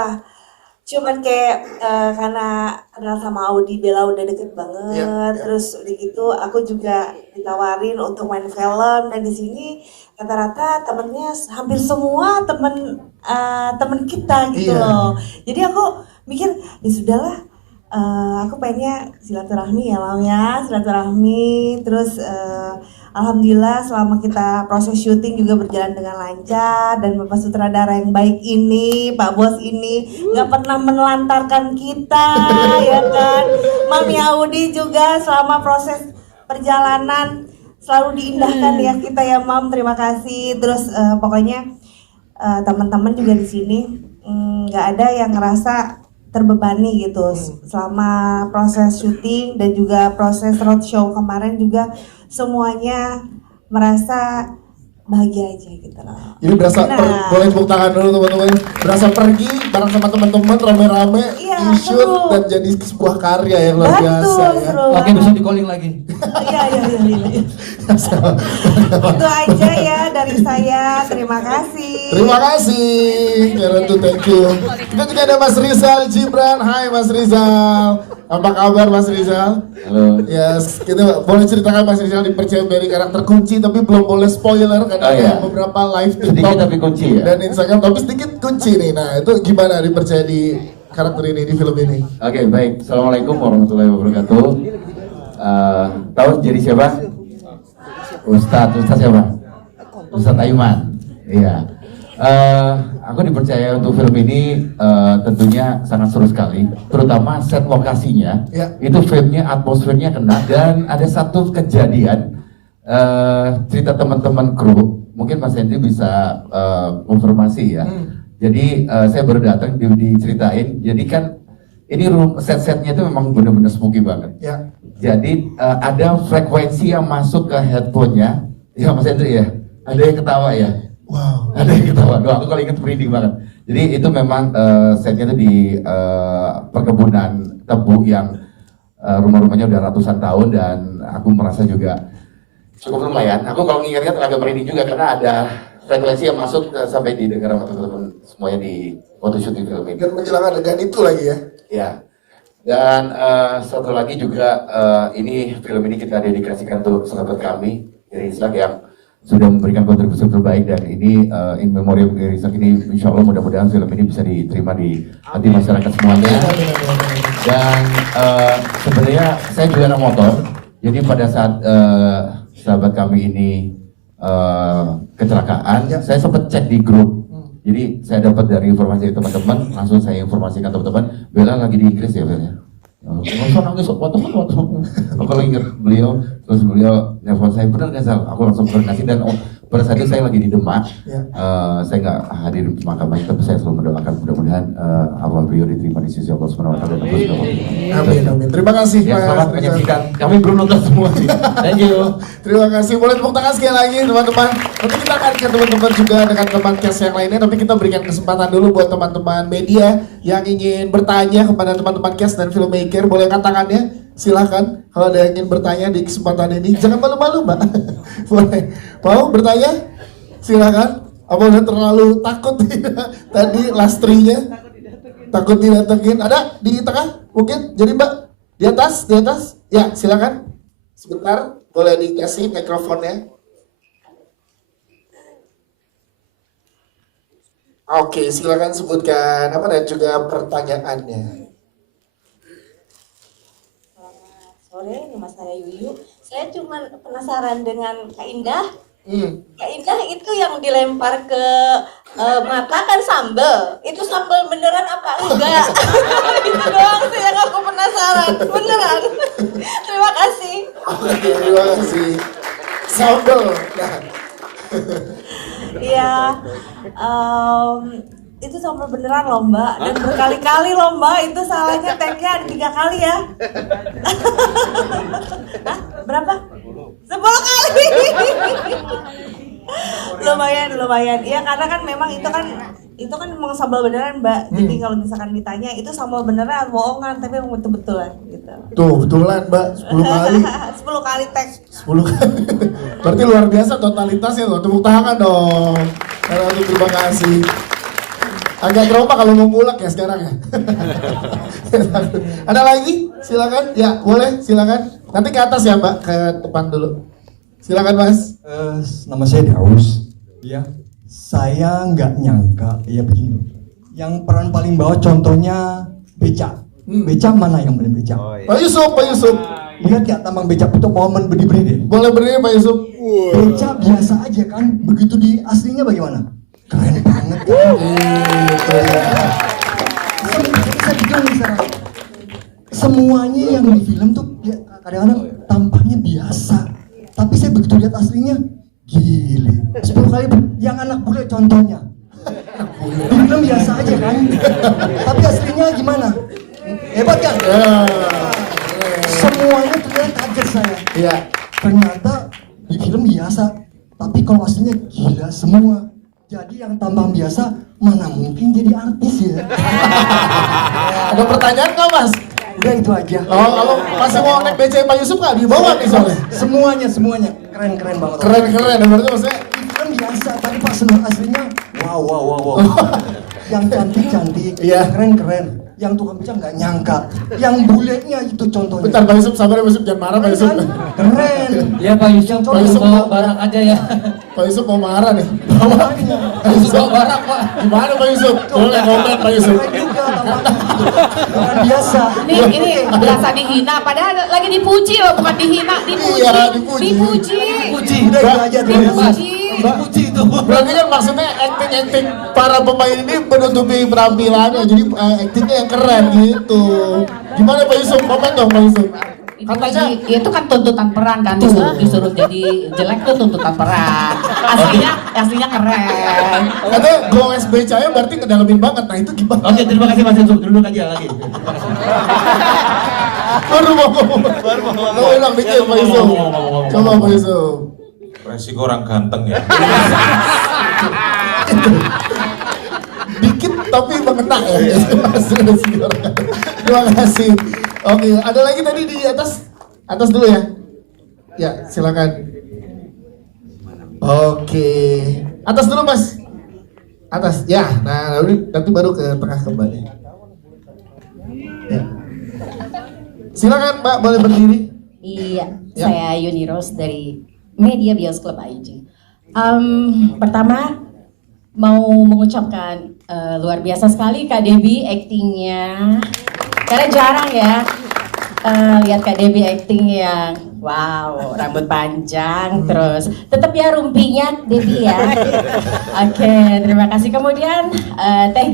cuman kayak karena kenal sama Audi Bella udah deket banget. Terus udah gitu, aku juga ditawarin untuk main film dan di sini rata-rata temennya hampir semua temen kita gitu loh. Jadi aku mikir ya sudahlah, aku pengennya silaturahmi ya Mam ya, silaturahmi. Terus alhamdulillah selama kita proses syuting juga berjalan dengan lancar dan Bapak sutradara yang baik ini, Pak Bos ini nggak pernah menelantarkan kita ya kan. Mami Audi juga selama proses perjalanan selalu diindahkan ya kita ya Mam, terima kasih. Terus pokoknya teman-teman juga di sini nggak ada yang ngerasa terbebani gitu selama proses syuting dan juga proses roadshow kemarin juga semuanya merasa bahagia aja gitu loh. Ini berasa boleh tepuk tangan dulu teman-teman. Berasa pergi bareng sama teman-teman rame-rame, shoot dan jadi sebuah karya yang luar biasa ya. Oke, bisa di calling lagi. Iya. Itu aja ya dari saya. Terima kasih. Terima kasih, Ratu, thank you. Kita juga ada Mas Rizal Gibran. Hai Mas Rizal. Apa kabar Mas Rizal? Halo. Yes, kita boleh ceritakan Mas Rizal dipercaya dari karakter kunci tapi belum boleh spoiler karena ada beberapa live TikTok sedikit tapi kunci ya. Dan Instagram tapi sedikit kunci nih. Nah, itu gimana dipercaya di karakter ini di film ini? Oke, baik. Assalamualaikum warahmatullahi wabarakatuh. Tahu jadi siapa? Ustadz siapa? Ustadz Ayman. Iya. Aku dipercaya untuk film ini tentunya sangat seru sekali, terutama set lokasinya. Itu vibe-nya, atmosfernya kena. Dan ada satu kejadian cerita teman-teman kru, mungkin Mas Henry bisa konfirmasi ya. Jadi saya baru datang diceritain. Jadi kan ini set-setnya itu memang benar-benar spooky banget. Jadi ada frekuensi yang masuk ke headphone-nya. Ya Mas Henry ya, ada yang ketawa ya. Wow. Ada yang ketawa. Aku kalau ingat merinding banget. Jadi itu memang setnya itu di perkebunan tebu yang rumah-rumahnya udah ratusan tahun dan aku merasa juga cukup lumayan. Aku kalau mengingatkan agak merinding juga karena ada frekuensi yang masuk sampai di negara teman-teman semuanya di foto syuting film ini. Dan menjelang adegan itu lagi ya? Ya. Dan satu lagi juga ini film ini kita dedikasikan untuk sahabat kami Irisak yang sudah memberikan kontribusi terbaik, dan ini in memoriam Irisak ini insya Allah mudah-mudahan film ini bisa diterima di hati masyarakat semuanya. Dan sebenarnya saya juga anak motor, jadi pada saat sahabat kami ini kecelakaan, saya sempat cek di grup. Jadi saya dapat dari informasi dari teman-teman, langsung saya informasikan teman-teman, Bella lagi di Inggris ya Bella. Langsung nangis, foto. Aku lagi ingat beliau, terus beliau nelfon saya, benar nggak Sal? Aku langsung koordinasi, dan pada saat itu saya lagi di Demak. Saya nggak hadir di pemakaman, tapi saya selalu mendoakan mudah-mudahan arwah beliau diterima di sisi Allah SWT dan aku sudah. Amin. Terima kasih. Ya, selamat menyaksikan. Kami belum nonton semua sih. Thank you. Terima kasih. Boleh tepuk tangan sekali lagi teman-teman. Nanti kita akan ke teman-teman juga dengan teman cast yang lainnya. Tapi kita berikan kesempatan dulu buat teman-teman media yang ingin bertanya kepada teman-teman cast dan filmmaker. Boleh angkat tangannya. Silahkan kalau ada yang ingin bertanya di kesempatan ini. Jangan malu-malu Mbak. Boleh. Mau bertanya? Silahkan. Apa udah terlalu takut tadi lastrinya? Takut didatengin? Ada di tengah mungkin? Jadi Mbak di atas? Ya silakan. Sebentar, boleh dikasih mikrofonnya. Oke, silakan sebutkan apa dan juga pertanyaannya. Sore, nama saya Yuyu. Saya cuma penasaran dengan Kak Indah. Kak Indah itu yang dilempar ke mata kan sambal. Itu sambal beneran apa enggak? Itu doang sih yang aku penasaran. Beneran. Terima kasih. Oke, terima kasih. Sambal. Iya. Itu sambal beneran loh Mbak. Dan berkali-kali loh Mbak. Itu salahnya tag-nya ada 3 kali ya. Hah? Berapa? 10 kali. lumayan. Iya karena kan memang itu kan memang sambal beneran Mbak. Jadi kalau misalkan ditanya itu sambal beneran bohongan tapi memang betul-betulan gitu. Tuh, betulan Mbak, 10 kali. 10 kali tag. 10 kali. Berarti luar biasa totalitasnya loh. Tepuk tangan dong. Terima kasih. Agak trauma kalau mau mulak ya sekarang ya. Ada lagi? Silakan. Ya, boleh, silakan. Nanti ke atas ya, Mbak, ke depan dulu. Silakan, Mas. Nama saya Daus. Ya, saya nggak nyangka ya begini. Yang peran paling bawah contohnya becak. Becak mana yang benar becak? Pak Yusuf. Lihat ya tambang becak untuk momen berdiri deh. Boleh berdiri Pak Yusuf. Becak biasa aja kan. Begitu di aslinya bagaimana? Keren banget kan? Saya bingung sekarang. Semuanya yang di film tuh ya, kadang-kadang tampaknya biasa. Tapi saya begitu lihat aslinya, gile. 10 kali yang anak bule contohnya. Di film biasa aja kan? Tapi aslinya gimana? Hebat kan? Semuanya terlihat kaget saya. Iya. Ternyata di film biasa. Tapi kalau aslinya gila semua. Jadi yang tambang biasa mana mungkin jadi artis ya? Ada pertanyaan nggak Mas? Udah itu aja. Oh, kalau masih mau naik BC Pak Yusuf nggak dibawa nih soalnya? Semuanya keren banget. Keren, berarti maksudnya? Kan biasa, tapi pas aslinya wow. Yang cantik, keren. Yang tukang becak nggak nyangka. Yang bulenya itu contohnya. Bentar Pak Yusuf, sabar ya Pak Yusuf, jangan marah Pak Yusuf. Keren. Ya Pak Yusuf, bawa barak aja ya. Pak Yusuf mau marah nih. Pak Yusuf bawa barak Pak. Gimana Pak Yusuf? Boleh komen Pak Yusuf. Biasa. Ini berasa dihina, padahal lagi dipuji loh, bukan dihina, dipuji. Iya, dipuji. Udah itu aja Dipuji. Dipuji itu. Berarti kan maksudnya acting para pemain ini menutupi penampilannya, jadi actingnya yang keren gitu. Gimana Pak Yusuf? Komen dong Pak Yusuf. Katanya itu kan tuntutan peran kan, disuruh jadi jelek tuh tuntutan peran. Aslinya keren. Katanya go SBC-nya berarti ngedalamin banget. Nah itu gimana? Oke, terima kasih Mas Yusuf. Duduk aja lagi. Baru mau bilang dikit Pak Yusuf. Coba Pak Yusuf. Resiko orang ganteng ya. Dikit tapi mengena ya. Terima kasih. Oke, ada lagi tadi di atas dulu ya. Ya, silakan. Oke, atas dulu Mas. Atas, ya. Nah, nanti baru ke tengah kembali. Ya. Silakan Mbak, boleh berdiri. Iya, Ya. saya Yuni Rose dari Media Bioskop IG. Pertama mau mengucapkan luar biasa sekali Kak Debbie actingnya, karena jarang ya lihat Kak Debbie acting yang wow, rambut panjang, terus tetap ya rumpinya Debbie ya. Oke, terima kasih. Kemudian Teh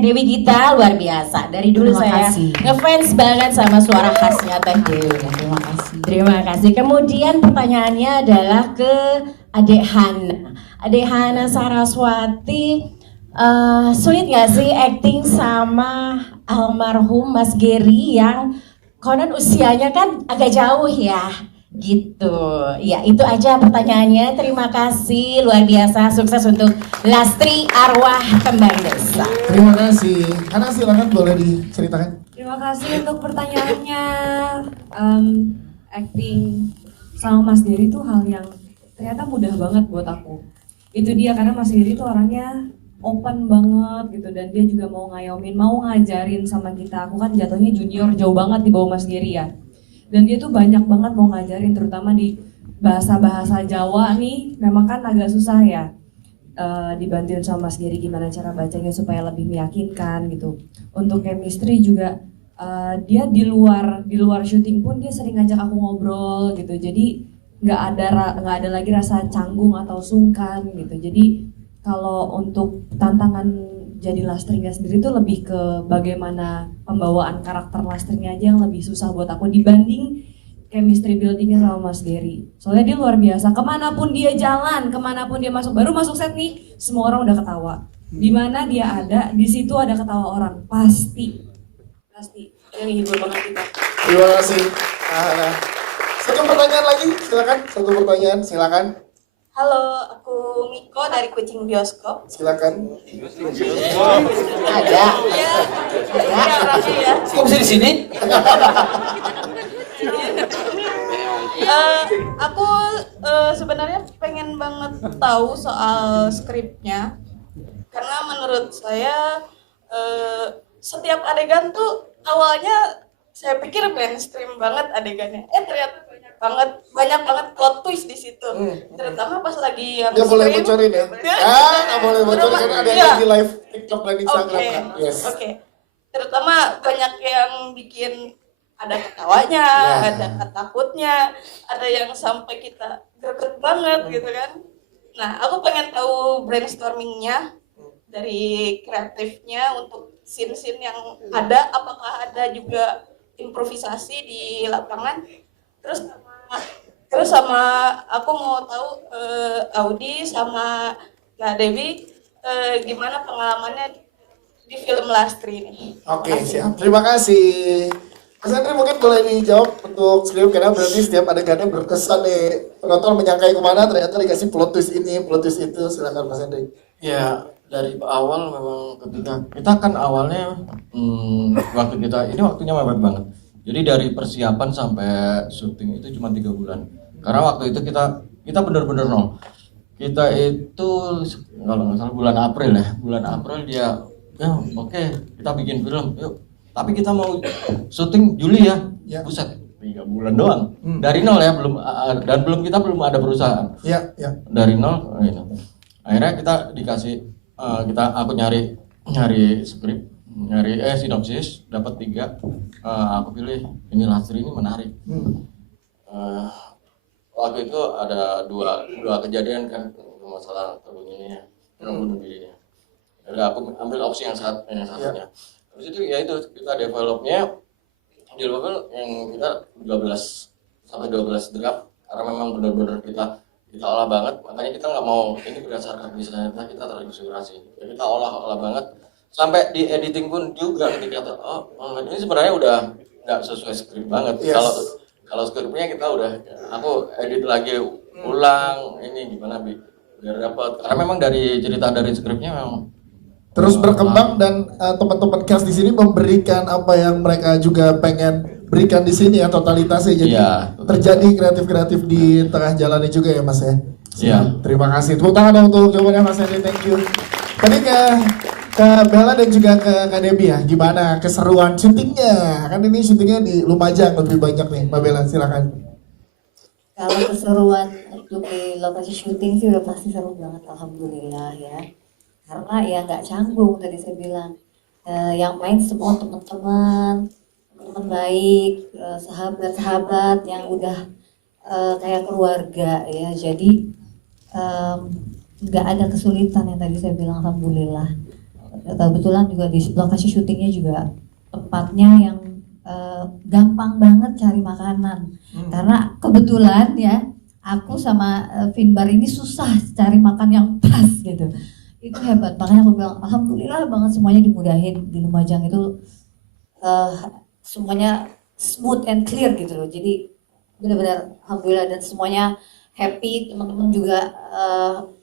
Dewi Gita luar biasa. Dari dulu Terima saya kasih. ngefans banget sama suara khasnya Teh Dewi. Terima kasih. Terima kasih. Kemudian pertanyaannya adalah ke Adek Hana. Adek Hana Saraswati, sulit gak sih acting sama almarhum Mas Gary yang konon usianya kan agak jauh ya? Gitu. Ya itu aja pertanyaannya. Terima kasih, luar biasa. Sukses untuk Lastri Arwah Kembang Desa. Terima kasih. Hana silakan boleh diceritakan. Terima kasih untuk pertanyaannya. Acting sama Mas Gary itu hal yang ternyata mudah banget buat aku. Itu dia, karena Mas Gary itu orangnya open banget gitu, dan dia juga mau ngayomin, mau ngajarin sama kita. Aku kan jatuhnya junior jauh banget di bawah Mas Gary ya. Dan dia tuh banyak banget mau ngajarin, terutama di bahasa-bahasa Jawa nih, memang kan agak susah ya. Dibantuin sama Mas Gary gimana cara bacanya supaya lebih meyakinkan gitu. Untuk chemistry juga dia di luar syuting pun dia sering ngajak aku ngobrol gitu. Jadi nggak ada lagi rasa canggung atau sungkan gitu. Jadi kalau untuk tantangan jadi Lastrinya sendiri itu lebih ke bagaimana pembawaan karakter Lastrinya aja yang lebih susah buat aku dibanding chemistry buildingnya sama Mas Gary. Soalnya dia luar biasa, kemanapun dia jalan, kemanapun dia masuk, baru masuk set nih, semua orang udah ketawa. Dimana dia ada, di situ ada ketawa orang, pasti. Yang hibur banget kita. Terima kasih. Satu pertanyaan lagi, silakan. Satu pertanyaan, silakan. Halo, aku Miko dari Kucing Bioskop. Silakan. Ada. Iya. Ada orangnya ya. Kok bisa di sini? Aku sebenarnya pengen banget tahu soal skripnya, karena menurut saya setiap adegan tuh awalnya saya pikir mainstream banget adegannya, ternyata banyak banget plot twist di situ, terutama pas lagi yang Nggak boleh scream. bocorin ya? Nggak boleh bocorin karena ada yang di live TikTok dan Instagram Oke, kan? Yes. oke. Terutama banyak yang bikin ada ketawanya, ada takutnya, ada yang sampai kita greget banget gitu kan. Nah, aku pengen tahu brainstormingnya dari kreatifnya untuk scene-scene yang ada, apakah ada juga improvisasi di lapangan. Terus sama aku mau tahu Audi sama Kak Dewi gimana pengalamannya di film Lastri ini. Oke, siap. Terima kasih. Mas Henry mungkin boleh dijawab untuk skrip, karena berarti setiap adegannya berkesan nih. Penonton menyangkai kemana, ternyata dikasih plot twist ini, plot twist itu. Silakan Mas Henry. Ya, dari awal memang ketika kita kan awalnya waktu kita ini waktunya mepet banget. Jadi dari persiapan sampai syuting itu cuma 3 bulan. Karena waktu itu kita benar-benar nol. Kita itu kalau nggak salah bulan April ya, bulan April dia ya oke, kita bikin film yuk. Tapi kita mau syuting Juli ya, buset 3 bulan doang. Dari nol ya, belum kita belum ada perusahaan. Iya, iya. Dari nol, akhirnya kita dikasih, aku nyari skrip, nyari sinopsis, dapat 3. Aku pilih ini Lastri, ini menarik. Waktu itu ada dua kejadian kan, masalah terbunuhnya, bunuh dirinya. Jadi aku ambil opsi yang satunya. Terus itu ya itu kita develop yang kita 12 draft, karena memang benar-benar kita olah banget. Makanya kita nggak mau ini berdasarkan misalnya kita terinspirasi, kita olah banget. Sampai di editing pun juga ketika ini sebenarnya udah nggak sesuai skrip banget. Kalau skripnya kita udah aku edit lagi ulang ini gimana biar dapat, karena memang dari cerita dari skripnya memang terus berkembang, dan teman-teman cast di sini memberikan apa yang mereka juga pengen berikan di sini ya, totalitasnya. Jadi terjadi kreatif di tengah jalannya juga ya Mas ya. Iya. Terima kasih. Tepuk tangan untuk jawabannya Mas Henry, thank you. Tadi ke Bella dan juga ke Kak Debbie ya, gimana keseruan syutingnya? Kan ini syutingnya di Lumajang lebih banyak nih, Mbak Bella silakan. Kalau keseruan untuk di lokasi syuting sih udah pasti seru banget, alhamdulillah ya. Karena ya nggak canggung tadi saya bilang, yang main semua teman-teman baik, sahabat-sahabat yang udah kayak keluarga ya. Jadi nggak ada kesulitan yang tadi saya bilang, alhamdulillah. Kebetulan juga di lokasi syutingnya juga tempatnya yang gampang banget cari makanan. Karena kebetulan ya aku sama Finbar ini susah cari makan yang pas gitu. Itu hebat, makanya aku bilang alhamdulillah banget semuanya dimudahin di Lumajang itu, semuanya smooth and clear gitu loh. Jadi benar-benar alhamdulillah dan semuanya happy, teman-teman juga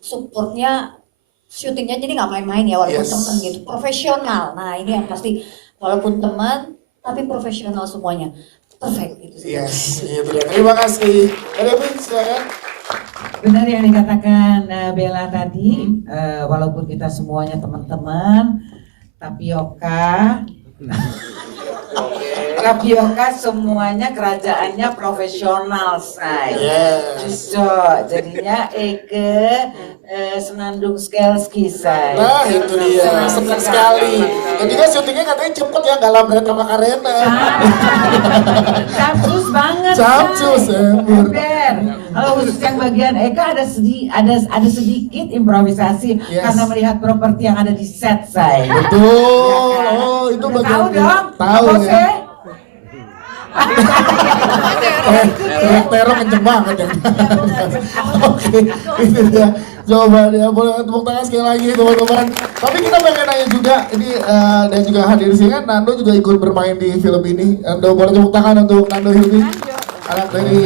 supportnya syutingnya jadi nggak main-main ya, walaupun teman gitu, profesional. Nah ini yang pasti walaupun teman tapi profesional semuanya, perfect gitu. Yes, itu dia. Terima kasih. Ada pun silakan. Benar yang dikatakan Bella tadi, walaupun kita semuanya teman-teman, tapioka semuanya kerajaannya profesional saya. So, jadinya Eke Senandung Skelski saya. Nah itu dia, senang sekali. Jadi kan syutingnya katanya cepet ya, nggak labrak sama Karena. Capcus banget. Capcus ember. Kalau khusus yang bagian Eka ada sedikit improvisasi karena melihat properti yang ada di set saya. Betul. Ya kan? Oh itu Udah bagian. tahu dong. Tahu Apa ya. Terong kenceng banget ya. Oke, itu dia jawabannya. Boleh tepuk tangan sekali lagi teman-teman. Tapi kita pengen nanya juga ini dan juga hadir di sini kan Nando juga ikut bermain di film ini. Nando boleh tepuk tangan untuk Nando Hilmi, anak dari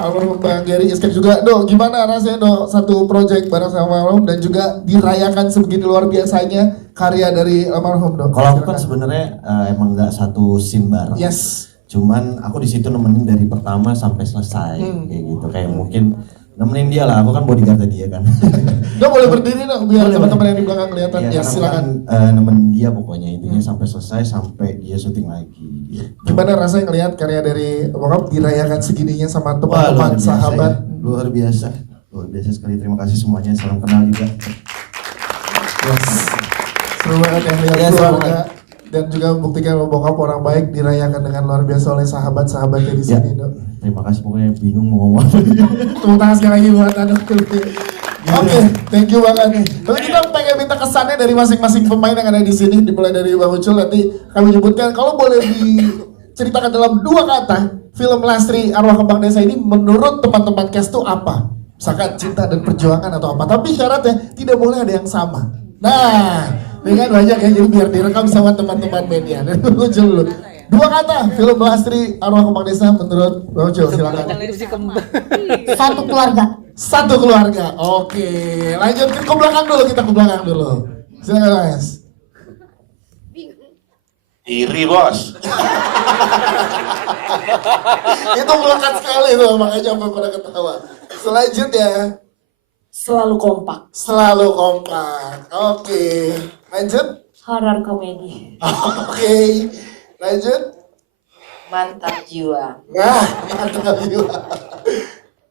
almarhum Bang Gary Escape juga. Do, gimana rasanya Do satu project bareng sama almarhum dan juga dirayakan sebegini luar biasanya karya dari almarhum Do? Kalau aku kan sebenarnya emang nggak satu scene bareng. Yes. Cuman aku di situ nemenin dari pertama sampai selesai kayak gitu. Kayak mungkin nemenin dia lah. Aku kan bodyguard dia kan. Do boleh berdiri dong biar teman-teman yang di belakang kelihatan. Ya, silakan. Nemenin dia pokoknya intinya sampai selesai sampai dia syuting lagi. Gimana rasanya ngelihat karya dari bokap dirayakan segininya sama teman-teman sahabat? Luar biasa sekali. Terima kasih semuanya. Salam kenal juga. Yes. Seru banget yang lihat keluarga dan juga membuktikan bahwa bokap orang baik dirayakan dengan luar biasa oleh sahabat-sahabatnya di sini. Terima kasih, pokoknya bingung mau ngomong apa. Tepuk tangan sekali lagi buat Anda. Oke, thank you banget nih. Tapi kita pengen minta kesannya dari masing-masing pemain yang ada di sini, dimulai dari Bang Ucul. Nanti kami menyebutkan kalau boleh diceritakan dalam 2 kata, film Lastri Arwah Kembang Desa ini menurut teman-teman cast itu apa? Misalkan cinta dan perjuangan atau apa. Tapi syaratnya tidak boleh ada yang sama. Nah, ini kan banyak ya, jadi biar direkam sama teman-teman media. Dan Ucul dulu. 2 kata, film Lastri Arwah Kembang Desa menurut Bang Ucul, silakan. Satu keluarga. Satu keluarga. Oke, lanjut ke belakang dulu, kita ke belakang dulu. Silakan Mas. Iri bos. Itu melekat sekali tuh, makanya sampai pada ketawa. Selanjutnya, Selalu kompak. selalu kompak. Oke, lanjut. Horor komedi. Oke, lanjut. Mantap jiwa. Nah, mantap juga.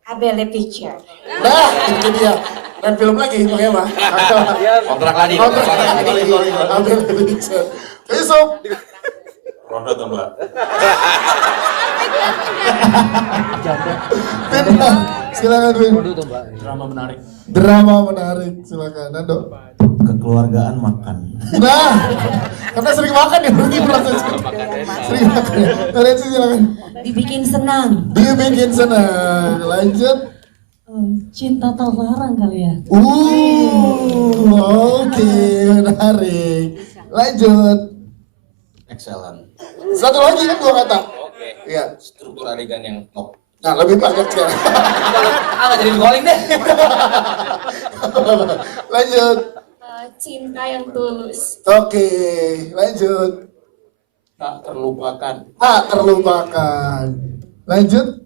Abele Picture. Nah, itu dia. Dan film lagi, pakai apa? Kontrak lagi. Ambil picture. Yusuf. Rondo tuh mbak. Pindah. Silakan Win. Drama menarik. Drama menarik, silakan Nando. Kekeluargaan makan. Nah, karena sering makan ya, pergi pulang sering makan ya. Kalian sih silakan. Dibikin senang. Dibikin senang. Lanjut. Cinta tak larang kali ya. Oke, menarik. Lanjut. Excellent. Satu lagi kan 2 kata. Oke. Iya. Struktur adegan yang top. Nah, lebih banyak sekarang. Nggak jadi calling deh. Lanjut. Cinta yang tulus. Oke, lanjut. Tak terlupakan. Tak terlupakan. Lanjut.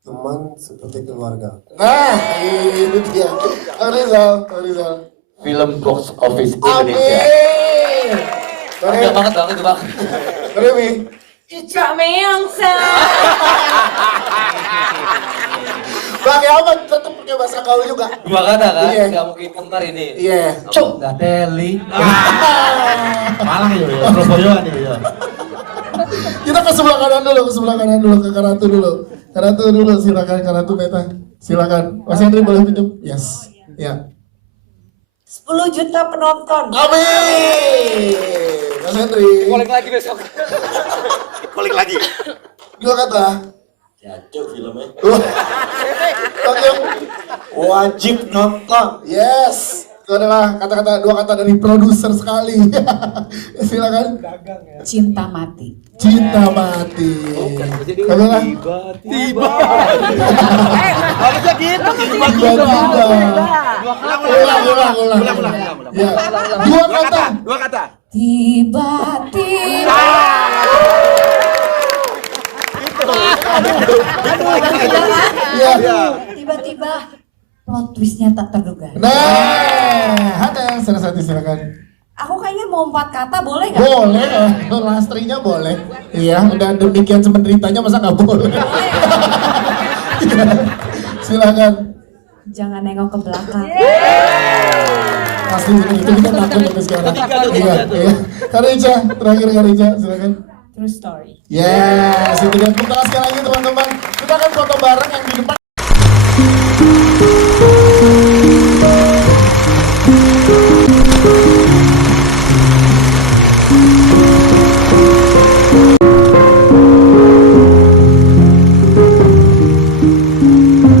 Teman seperti keluarga. Nah, ini dia. Kang Rizal. film box office Indonesia. Banyak banget itu bang. Remi. Cicak meong Bang Yaman tetap pakai bahasa gaul juga. 2 kata kan? Iya. Nggak mungkin kentar ini. Iya. Cuk, nggak teli. Malang ya, Surabaya nih ya. Kita ke sebelah kanan dulu, ke Karatu dulu. Karatu dulu, silakan Karatu Meta. Silakan. Mas Hendri boleh pinjam? Yes. Ya. 10 juta penonton. Amin. Mas Hendri. Kolek lagi besok. Balik lagi. 2 kata. Jatuh filmnya. Wajib nonton. Yes. Itu adalah kata-kata 2 kata dari produser sekali. Silakan. Cinta mati. Cinta mati. Kamera. Tiba. Harusnya gitu. Tiba. Ulang. Ya. 2 kata. 2 kata. Tiba-tiba. Tiba-tiba plot twistnya tak terduga. Nah, ada Saraswati silakan. Aku kayaknya mau 4 kata, boleh nggak? Boleh, lastrinya boleh. Iya, udah demikian semenderitanya masa nggak boleh? Silakan. Jangan nengok ke belakang. Pasti itu kita takut sampai sekarang. Iya. Karija, terakhir Karija, silakan. True story. Yes, itu dia. Tepuk tangan sekali lagi teman-teman. Kita akan foto bareng yang di depan.